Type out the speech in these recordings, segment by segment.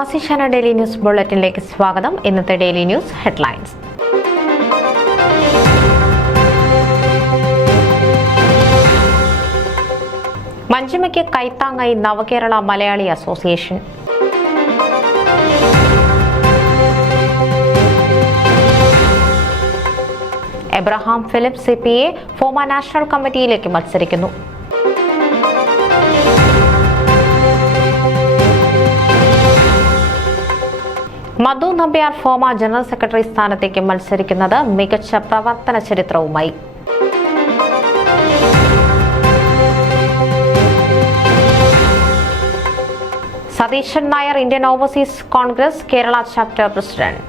പ്രവാസി channel daily news ബുള്ളറ്റിനിലേക്ക് സ്വാഗതം. ഇന്നത്തെ ഡെയിലി ന്യൂസ് ഹെഡ്ലൈൻസ്. മഞ്ജുമയ്ക്ക് കൈത്താങ്ങായി Navakerala Malayali association. Abraham Philip CPA FOMAA national കമ്മിറ്റിയിലേക്ക് മത്സരിക്കുന്നു. മധു നമ്പ്യാർ ഫോമ ജനറൽ സെക്രട്ടറി സ്ഥാനത്തേക്ക് മത്സരിക്കുന്നത് മികച്ച പ്രവർത്തന ചരിത്രവുമായി. Satheesan Nair Indian Overseas Congress Kerala chapter president.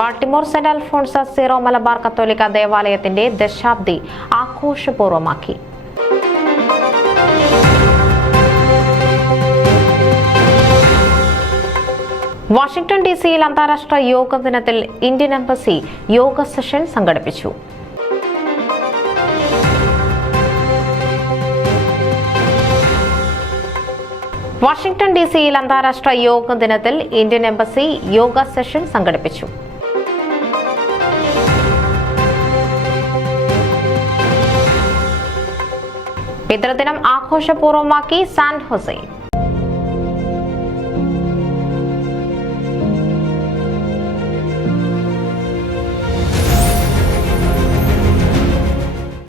Baltimore Saint Alphonsus Syro Malabar കത്തോലിക്ക ദേവാലയത്തിന്റെ ദശാബ്ദി ആഘോഷപൂർവ്വമാക്കി. വാഷിംഗ്ടൺ DC-യിൽ അന്താരാഷ്ട്ര യോഗ ദിനത്തിൽ ഇന്ത്യൻ എംബസി യോഗ സെഷൻ സംഘടിപ്പിച്ചു. വാഷിംഗ്ടൺ DC-യിൽ അന്താരാഷ്ട്ര യോഗ ദിനത്തിൽ ഇന്ത്യൻ എംബസി യോഗ സെഷൻ സംഘടിപ്പിച്ചു. പിതൃദിനം ആഘോഷപൂർവ്വമാക്കി സാൻ ഹൊസെ.